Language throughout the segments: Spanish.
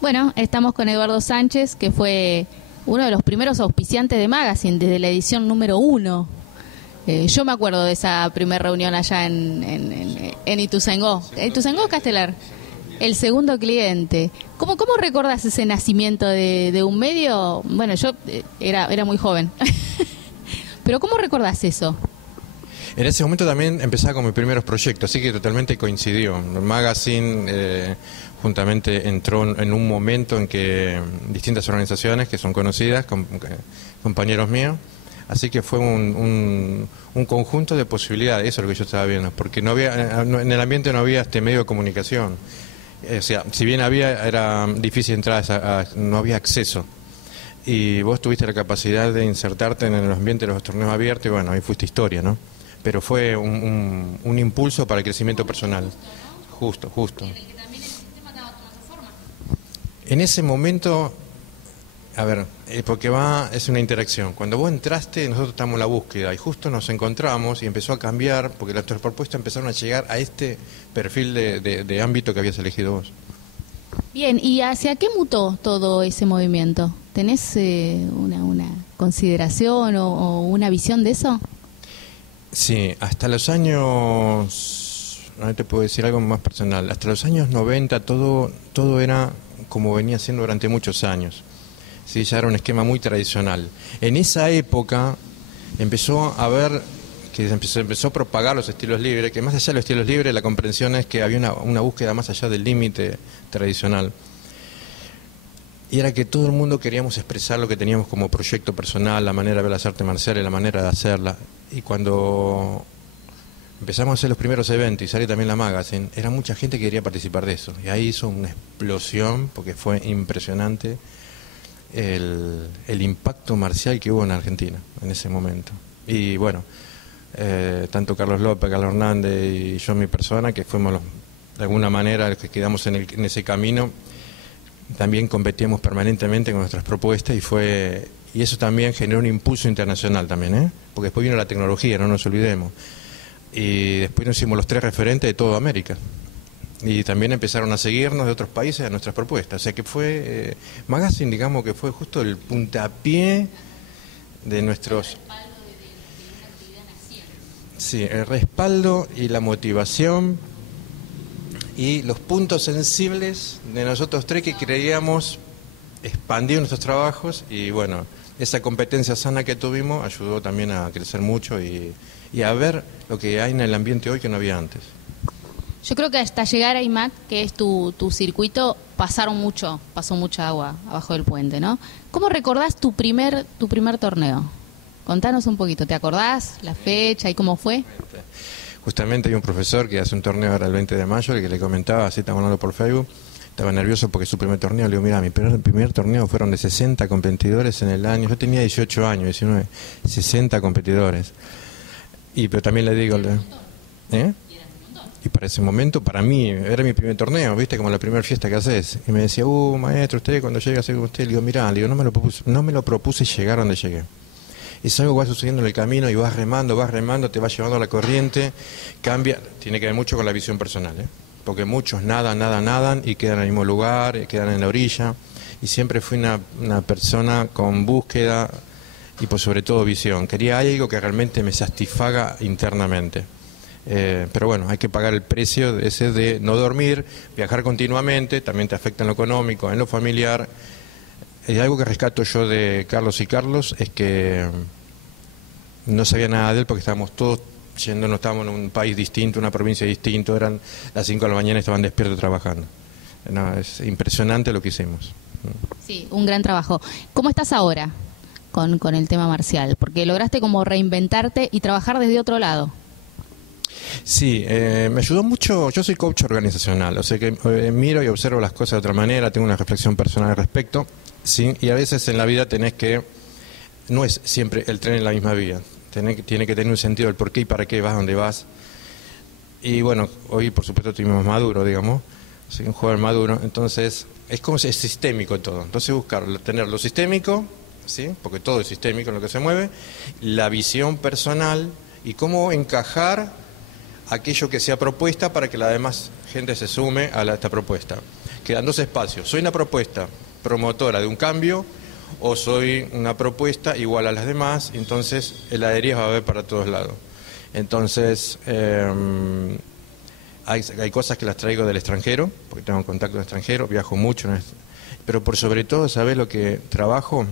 Bueno, estamos con Eduardo Sánchez, que fue uno de los primeros auspiciantes de Magazine, desde la edición número 1. Yo me acuerdo de esa primera reunión allá en Ituzaingó. ¿Ituzaingó o Castelar? El segundo cliente. ¿Cómo recordás ese nacimiento de un medio? Bueno, yo era muy joven. Pero ¿cómo recordás eso? En ese momento también empezaba con mis primeros proyectos, así que totalmente coincidió. El Magazine juntamente entró en un momento en que distintas organizaciones que son conocidas, compañeros míos, así que fue un conjunto de posibilidades, eso es lo que yo estaba viendo, porque no había, en el ambiente no había este medio de comunicación. O sea, si bien había, era difícil entrar, no había acceso. Y vos tuviste la capacidad de insertarte en el ambiente de los torneos abiertos y bueno, ahí fuiste historia, ¿no? Pero fue un impulso para el crecimiento personal. Justo. En ese momento, a ver, porque es una interacción. Cuando vos entraste, nosotros estamos en la búsqueda y justo nos encontramos y empezó a cambiar, porque las propuestas empezaron a llegar a este perfil de ámbito que habías elegido vos. Bien, ¿y hacia qué mutó todo ese movimiento? ¿Tenés una consideración o una visión de eso? Sí, hasta los años, no te puedo decir algo más personal, hasta los años 90 todo era como venía siendo durante muchos años. Sí, ya era un esquema muy tradicional. En esa época empezó a ver que se empezó a propagar los estilos libres, que más allá de los estilos libres la comprensión es que había una búsqueda más allá del límite tradicional. Y era que todo el mundo queríamos expresar lo que teníamos como proyecto personal, la manera de ver las artes marciales, la manera de hacerla. Y cuando empezamos a hacer los primeros eventos y salió también la Magazine, era mucha gente que quería participar de eso. Y ahí hizo una explosión, porque fue impresionante el impacto marcial que hubo en Argentina en ese momento. Y bueno, tanto Carlos López, Carlos Hernández y yo, mi persona, que fuimos de alguna manera los que quedamos en ese camino, también competíamos permanentemente con nuestras propuestas y eso también generó un impulso internacional también, porque después vino la tecnología, no nos olvidemos, y después nos hicimos los 3 referentes de toda América y también empezaron a seguirnos de otros países a nuestras propuestas, o sea que fue Magazine, digamos que fue justo el puntapié de nuestros... Sí, el respaldo y la motivación y los puntos sensibles de nosotros 3 que creíamos expandir nuestros trabajos y bueno, esa competencia sana que tuvimos ayudó también a crecer mucho y a ver lo que hay en el ambiente hoy que no había antes. Yo creo que hasta llegar a IMAT, que es tu circuito, pasó mucha agua abajo del puente, ¿no? ¿Cómo recordás tu primer torneo? Contanos un poquito, ¿te acordás la fecha y cómo fue? Justamente hay un profesor que hace un torneo ahora el 20 de mayo, el que le comentaba, así estamos hablando por Facebook, estaba nervioso porque su primer torneo, le digo, mira, mi primer torneo fueron de 60 competidores en el año, yo tenía 18 años, 19, 60 competidores. Pero también le digo, y para ese momento, para mí, era mi primer torneo, viste, como la primera fiesta que haces. Y me decía, maestro, usted cuando llegue a ser con usted, le digo, mira, no me lo propuse llegar donde llegué. Es algo que va sucediendo en el camino y vas remando, te vas llevando a la corriente, cambia, tiene que ver mucho con la visión personal, porque muchos nadan y quedan en el mismo lugar, quedan en la orilla, y siempre fui una persona con búsqueda y por sobre todo visión. Quería algo que realmente me satisfaga internamente. Pero bueno, hay que pagar el precio ese de no dormir, viajar continuamente, también te afecta en lo económico, en lo familiar. Algo que rescato yo de Carlos y Carlos es que no sabía nada de él porque estábamos todos no estábamos en un país distinto, una provincia distinta, eran las 5 de la mañana y estaban despiertos trabajando. No, es impresionante lo que hicimos. Sí, un gran trabajo. ¿Cómo estás ahora con el tema marcial? Porque lograste como reinventarte y trabajar desde otro lado. Sí, me ayudó mucho, yo soy coach organizacional, o sea que miro y observo las cosas de otra manera, tengo una reflexión personal al respecto, ¿sí? Y a veces en la vida no es siempre el tren en la misma vía, tiene que tener un sentido del por qué y para qué vas, dónde vas. Y bueno, hoy por supuesto estoy más maduro, digamos, soy un joven maduro, entonces es como si es sistémico todo, entonces tener lo sistémico, ¿sí? Porque todo es sistémico en lo que se mueve, la visión personal y cómo encajar aquello que sea propuesta para que la demás gente se sume a esta propuesta. quedan dos espacios. Soy una propuesta promotora de un cambio o soy una propuesta igual a las demás, entonces heladerías va a haber para todos lados. Entonces, hay cosas que las traigo del extranjero, porque tengo contacto en el extranjero, viajo mucho, pero por sobre todo, ¿sabes lo que trabajo?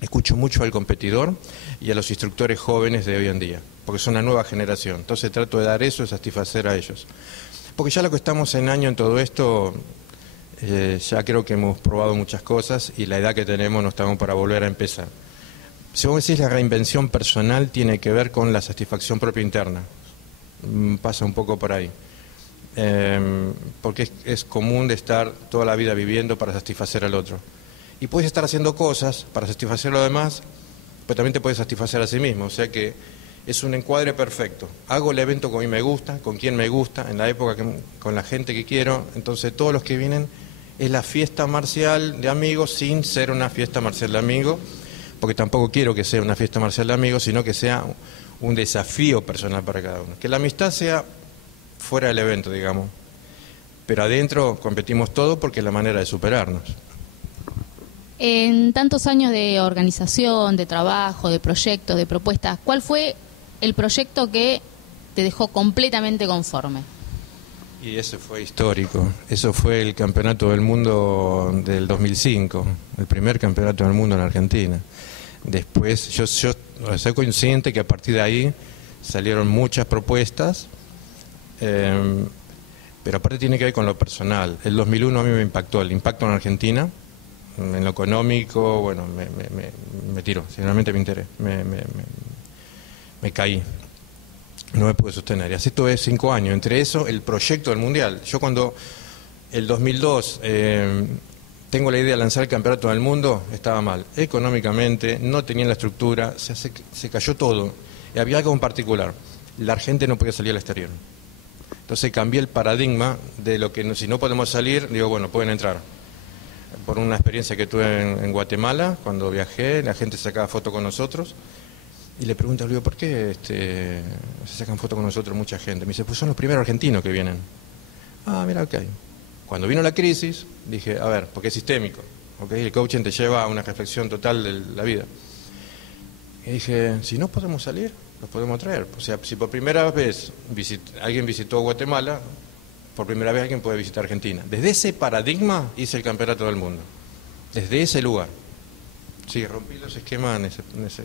Escucho mucho al competidor y a los instructores jóvenes de hoy en día, porque son la nueva generación. Entonces trato de dar eso y satisfacer a ellos. Porque ya lo que estamos en año en todo esto, ya creo que hemos probado muchas cosas y la edad que tenemos no estamos para volver a empezar. Si vos decís la reinvención personal tiene que ver con la satisfacción propia interna. Pasa un poco por ahí. Porque es común de estar toda la vida viviendo para satisfacer al otro. Y puedes estar haciendo cosas para satisfacer a los demás, pero también te puedes satisfacer a sí mismo. O sea que es un encuadre perfecto. Hago el evento con quien me gusta, con quien me gusta, en la época con la gente que quiero. Entonces todos los que vienen es la fiesta marcial de amigos sin ser una fiesta marcial de amigos, porque tampoco quiero que sea una fiesta marcial de amigos, sino que sea un desafío personal para cada uno. Que la amistad sea fuera del evento, digamos. Pero adentro competimos todo porque es la manera de superarnos. En tantos años de organización, de trabajo, de proyectos, de propuestas, ¿cuál fue el proyecto que te dejó completamente conforme? Y ese fue histórico. Eso fue el Campeonato del Mundo del 2005, el primer Campeonato del Mundo en Argentina. Después, yo soy consciente que a partir de ahí salieron muchas propuestas, pero aparte tiene que ver con lo personal. El 2001 a mí me impactó, el impacto en Argentina, en lo económico, bueno, me tiró, sinceramente me enteré, me caí, no me pude sostener. Y así tuve 5 años, entre eso el proyecto del Mundial. Yo cuando el 2002 tengo la idea de lanzar el Campeonato del Mundo, estaba mal, económicamente, no tenía la estructura, se cayó todo. Y había algo en particular, la gente no podía salir al exterior. Entonces cambié el paradigma de lo que si no podemos salir, digo, bueno, pueden entrar. Por una experiencia que tuve en Guatemala, cuando viajé, la gente sacaba fotos con nosotros, y le pregunto, le digo, ¿por qué se sacan fotos con nosotros mucha gente? Me dice, pues son los primeros argentinos que vienen. Ah, mira, ok. Cuando vino la crisis, dije, a ver, porque es sistémico, ¿okay? El coaching te lleva a una reflexión total de la vida. Y dije, si no podemos salir, los podemos traer. O sea, si por primera vez alguien visitó Guatemala, por primera vez alguien puede visitar Argentina. Desde ese paradigma hice el Campeonato del Mundo. Desde ese lugar. Sí, rompí los esquemas en ese...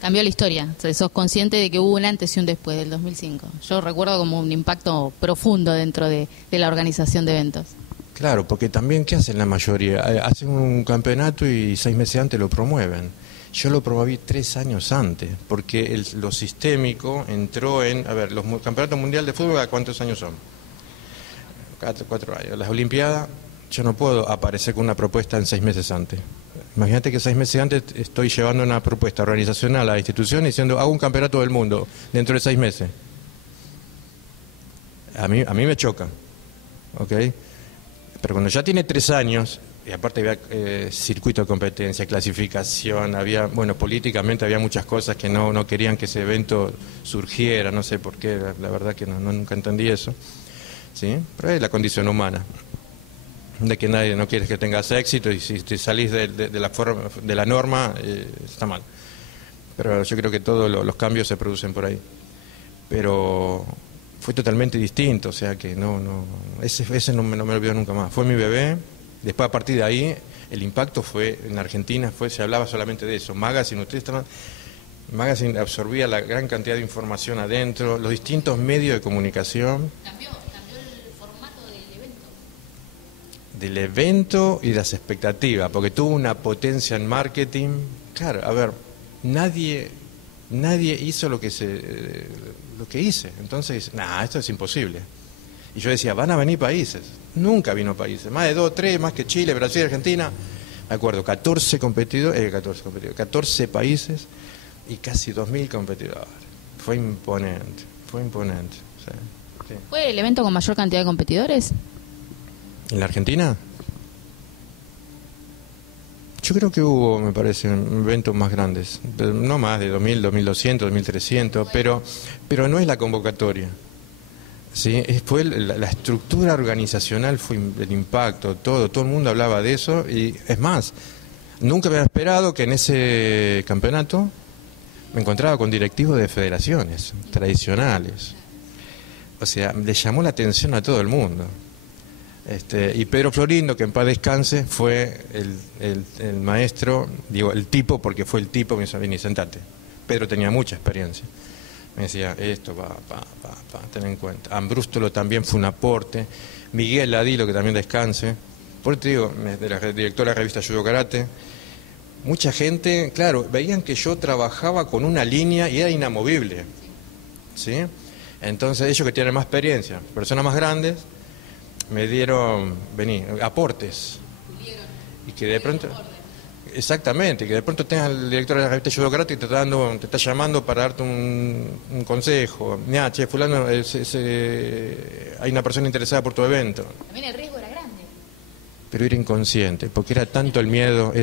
Cambió la historia. O sea, sos consciente de que hubo un antes y un después del 2005. Yo recuerdo como un impacto profundo dentro de la organización de eventos. Claro, porque también, ¿qué hacen la mayoría? Hacen un campeonato y 6 meses antes lo promueven. Yo lo promoví 3 años antes, porque lo sistémico entró en... A ver, los campeonatos mundiales de fútbol, ¿cuántos años son? 4 años. Las Olimpiadas, yo no puedo aparecer con una propuesta en 6 meses antes. Imagínate que 6 meses antes estoy llevando una propuesta organizacional a la institución diciendo, hago un campeonato del mundo dentro de 6 meses. A mí me choca, ¿ok? Pero cuando ya tiene 3 años, y aparte había circuito de competencia, clasificación, había, bueno, políticamente había muchas cosas que no querían que ese evento surgiera, no sé por qué, la verdad que nunca entendí eso, ¿sí? Pero es la condición humana, de que nadie no quiere que tengas éxito y si te salís de la norma, está mal. Pero yo creo que todos los cambios se producen por ahí. Pero fue totalmente distinto, o sea que ese no me lo olvido nunca más. Fue mi bebé. Después, a partir de ahí, el impacto fue en Argentina, se hablaba solamente de eso. Magazine, Magazine absorbía la gran cantidad de información adentro, los distintos medios de comunicación. Cambió el formato del evento. Del evento y de las expectativas, porque tuvo una potencia en marketing. Claro, a ver, nadie hizo lo que hice. Entonces, esto es imposible. Y yo decía, van a venir países. Nunca vino países. Más de 2, 3, más que Chile, Brasil, Argentina. Me acuerdo, 14 países y casi 2.000 competidores. Fue imponente. Sí. ¿Fue el evento con mayor cantidad de competidores? ¿En la Argentina? Yo creo que hubo, me parece, eventos más grandes. No más de 2.000, 2.200, 2.300, pero no es la convocatoria. Sí, fue la estructura organizacional, fue el impacto, todo el mundo hablaba de eso y es más, nunca me había esperado que en ese campeonato me encontraba con directivos de federaciones tradicionales. O sea, le llamó la atención a todo el mundo. Y Pedro Florindo, que en paz descanse, fue el maestro, digo el tipo porque fue el tipo, me dice, vení, sentate. Pedro tenía mucha experiencia. Me decía, esto va, ten en cuenta. Ambrústolo también fue un aporte. Miguel Ladilo, que también descanse. Por eso te digo, de la directora de la revista Judo Karate. Mucha gente, claro, veían que yo trabajaba con una línea y era inamovible. ¿Sí? Entonces ellos que tienen más experiencia, personas más grandes, me dieron, vení, aportes. Y que de pronto... Exactamente, que de pronto tengas el director de la revista Judo Karate y te está llamando para darte un consejo. Mira, che, fulano, hay una persona interesada por tu evento. También el riesgo era grande. Pero era inconsciente, porque era tanto el miedo.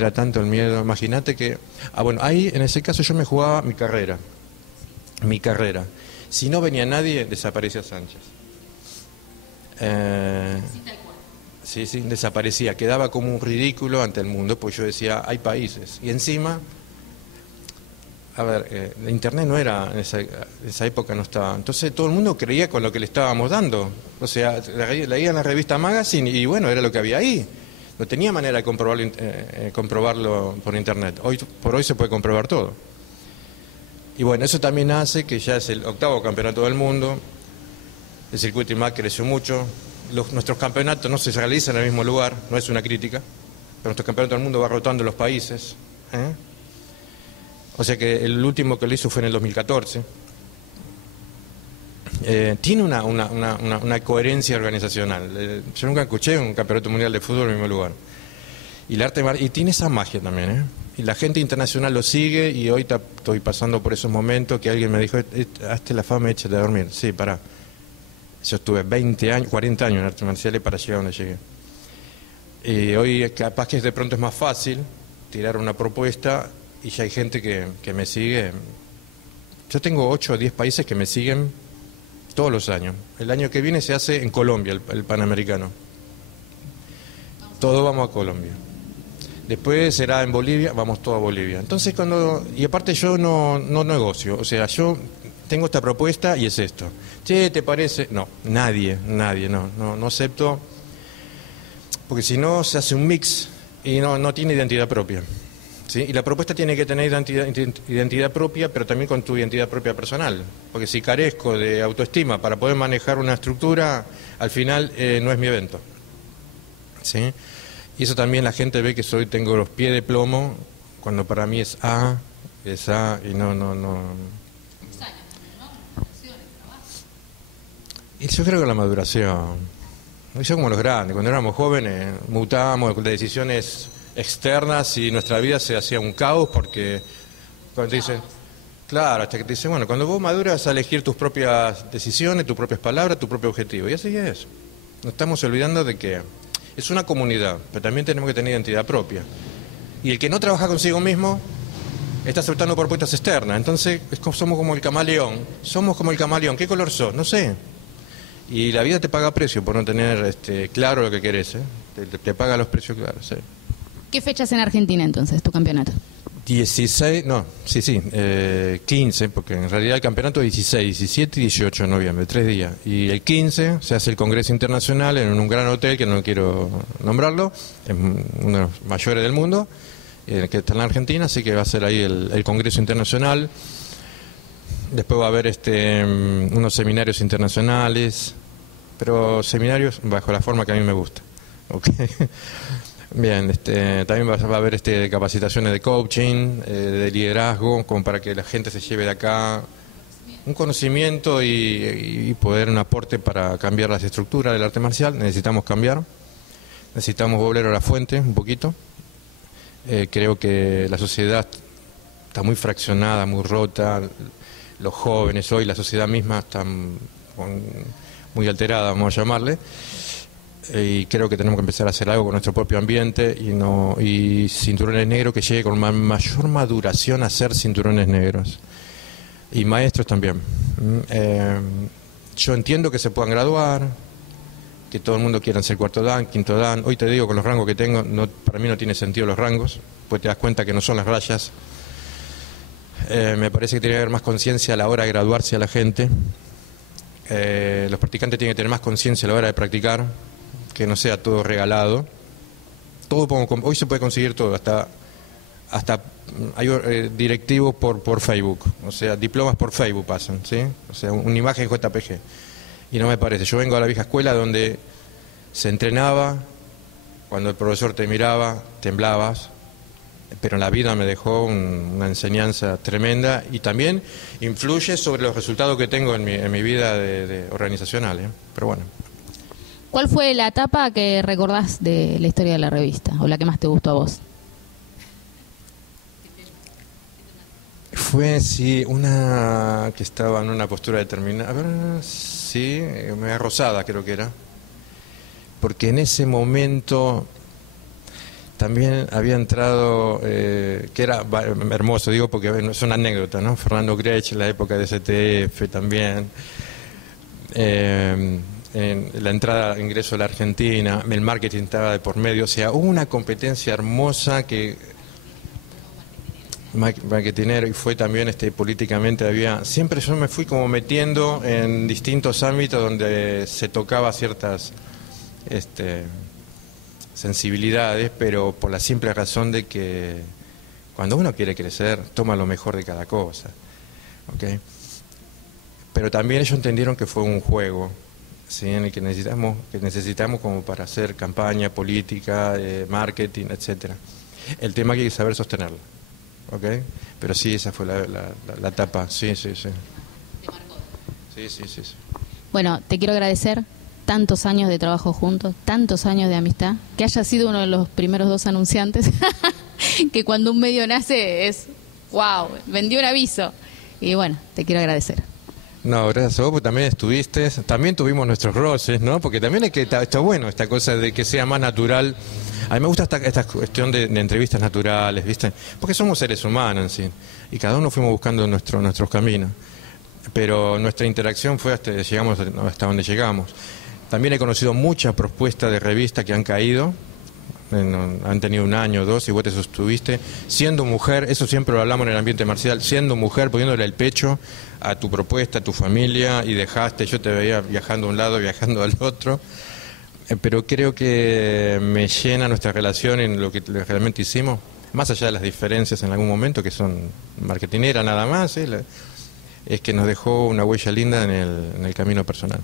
Imagínate que... bueno, ahí en ese caso yo me jugaba mi carrera. Si no venía nadie, desaparecía Sánchez. Sí, desaparecía, quedaba como un ridículo ante el mundo, pues yo decía, hay países. Y encima, a ver, Internet no era, en esa época no estaba. Entonces todo el mundo creía con lo que le estábamos dando. O sea, leían la revista Magazine y bueno, era lo que había ahí. No tenía manera de comprobarlo por Internet. Hoy por hoy se puede comprobar todo. Y bueno, eso también hace que ya es el 8º campeonato del mundo. El circuito IMAC creció mucho. Nuestros campeonatos no se realizan en el mismo lugar, no es una crítica, pero nuestro campeonato del mundo va rotando los países. O sea que el último que lo hizo fue en el 2014. Tiene una coherencia organizacional. Yo nunca escuché un campeonato mundial de fútbol en el mismo lugar. Y el arte y tiene esa magia también. Y la gente internacional lo sigue y hoy estoy pasando por esos momentos que alguien me dijo, hazte la fama, échate a dormir. Sí, pará. Yo estuve 20 años, 40 años en artes marciales para llegar a donde llegué. Hoy capaz que de pronto es más fácil tirar una propuesta y ya hay gente que me sigue. Yo tengo 8 o 10 países que me siguen todos los años. El año que viene se hace en Colombia, el Panamericano. Todos vamos a Colombia. Después será en Bolivia, vamos todos a Bolivia. Entonces y aparte yo no negocio, o sea, yo tengo esta propuesta y es esto. Che, ¿te parece? No, nadie, no acepto, porque si no se hace un mix y no tiene identidad propia. ¿Sí? Y la propuesta tiene que tener identidad propia, pero también con tu identidad propia personal, porque si carezco de autoestima para poder manejar una estructura, al final no es mi evento. ¿Sí? Y eso también la gente ve que tengo los pies de plomo, cuando para mí es A y no. Y yo creo que la maduración, yo como los grandes, cuando éramos jóvenes mutábamos de decisiones externas y nuestra vida se hacía un caos porque cuando te dicen, claro, hasta que te dicen, bueno, cuando vos maduras vas a elegir tus propias decisiones, tus propias palabras, tu propio objetivo, y así es. Nos estamos olvidando de que es una comunidad, pero también tenemos que tener identidad propia. Y el que no trabaja consigo mismo está aceptando propuestas externas, entonces somos como el camaleón, ¿qué color sos? No sé. Y la vida te paga precio por no tener claro lo que querés, te paga los precios claros. ¿Sí? ¿Qué fechas en Argentina entonces, tu campeonato? 15, porque en realidad el campeonato es 16, 17 y 18 de noviembre, 3 días. Y el 15 se hace el Congreso Internacional en un gran hotel, que no quiero nombrarlo, es uno de los mayores del mundo, que está en la Argentina, así que va a ser ahí el Congreso Internacional. Después va a haber unos seminarios internacionales, pero seminarios bajo la forma que a mí me gusta. ¿Okay? Bien, también va a haber capacitaciones de coaching, de liderazgo, como para que la gente se lleve de acá un conocimiento y poder un aporte para cambiar las estructuras del arte marcial. Necesitamos cambiar, necesitamos volver a la fuente un poquito. Creo que la sociedad está muy fraccionada, muy rota. Los jóvenes hoy, la sociedad misma está muy alterada, vamos a llamarle, y creo que tenemos que empezar a hacer algo con nuestro propio ambiente y cinturones negros que llegue con mayor maduración a ser cinturones negros y maestros también. Yo entiendo que se puedan graduar, que todo el mundo quiera ser cuarto dan, quinto dan. Hoy te digo, con los rangos que tengo, para mí no tiene sentido los rangos, pues te das cuenta que no son las rayas. Me parece que tiene que haber más conciencia a la hora de graduarse a la gente. Los practicantes tienen que tener más conciencia a la hora de practicar, que no sea todo regalado. Hoy se puede conseguir todo, hasta hay directivos por Facebook, o sea, diplomas por Facebook pasan, ¿sí? O sea, una imagen JPG. Y no me parece. Yo vengo a la vieja escuela donde se entrenaba, cuando el profesor te miraba, temblabas, pero en la vida me dejó una enseñanza tremenda y también influye sobre los resultados que tengo en mi vida de organizacional, ¿eh? Pero bueno. ¿Cuál fue la etapa que recordás de la historia de la revista o la que más te gustó a vos? Fue, sí, una que estaba en una postura determinada, a ver, sí, media rosada creo que era, porque en ese momento también había entrado, que era hermoso, digo, porque es una anécdota, ¿no? Fernando Grech, en la época de STF también, en la entrada, ingreso a la Argentina, el marketing estaba de por medio, o sea, hubo una competencia hermosa que marketinero, y fue también políticamente siempre yo me fui como metiendo en distintos ámbitos donde se tocaba ciertas sensibilidades, pero por la simple razón de que cuando uno quiere crecer toma lo mejor de cada cosa, ¿okay? Pero también ellos entendieron que fue un juego, ¿sí? En el que necesitamos como para hacer campaña política, marketing, etcétera. El tema que hay que saber sostenerlo. Okay. Pero sí, esa fue la etapa, sí. ¿Te marcó? Sí. Bueno, te quiero agradecer tantos años de trabajo juntos, tantos años de amistad, que hayas sido uno de los primeros 2 anunciantes, que cuando un medio nace es, wow, vendió un aviso. Y bueno, te quiero agradecer. No, gracias a vos, porque también estuviste, también tuvimos nuestros roces, ¿no? Porque también está bueno esta cosa de que sea más natural. A mí me gusta esta cuestión de entrevistas naturales, ¿viste? Porque somos seres humanos en sí, y cada uno fuimos buscando nuestros caminos. Pero nuestra interacción fue llegamos hasta donde llegamos. También he conocido muchas propuestas de revistas que han caído, han tenido 1 año o 2, y vos te sostuviste, siendo mujer, eso siempre lo hablamos en el ambiente marcial, siendo mujer, poniéndole el pecho a tu propuesta, a tu familia, y yo te veía viajando a un lado, viajando al otro. Pero creo que me llena nuestra relación en lo que realmente hicimos, más allá de las diferencias en algún momento, que son marketinera nada más, es que nos dejó una huella linda en el camino personal.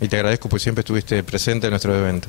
Y te agradezco porque siempre estuviste presente en nuestro evento.